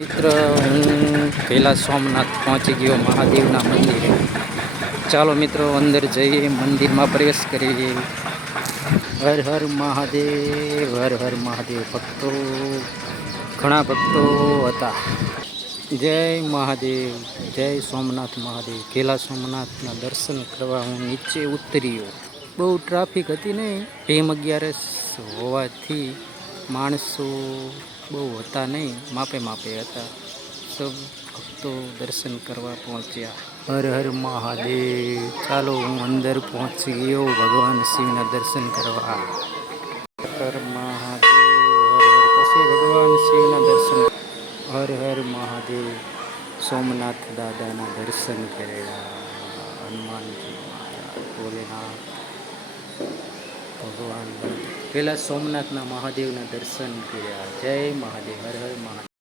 મિત્ર હું કૈલાસ સોમનાથ પહોંચી ગયો મહાદેવના મંદિરે. ચાલો મિત્રો અંદર જઈએ, મંદિરમાં પ્રવેશ કરીએ. હર હર મહાદેવ, હર હર મહાદેવ. ભક્તો, ઘણા ભક્તો હતા. જય મહાદેવ, જય સોમનાથ મહાદેવ. કૈલાસ સોમનાથના દર્શન કરવા હું નીચે ઉતર્યો. બહુ ટ્રાફિક હતી નહીં, ભીમ 11 હોવાથી માણસો બહુ હતા નહીં, માપે હતા. સૌ ભક્તો દર્શન કરવા પહોંચ્યા. હર હર મહાદેવ. ચાલો હું અંદર પહોંચી ગયો ભગવાન શિવના દર્શન કરવા. હર મહાદેવ. પછી ભગવાન શિવના દર્શન. હર હર મહાદેવ. સોમનાથ દાદાના દર્શન કર્યા. હનુમાનજી મહારાજ, ભોલેનાથ ભગવાન, પેલા સોમનાથના મહાદેવના દર્શન કર્યા. જય મહાદેવ, હર હર મહાદેવ.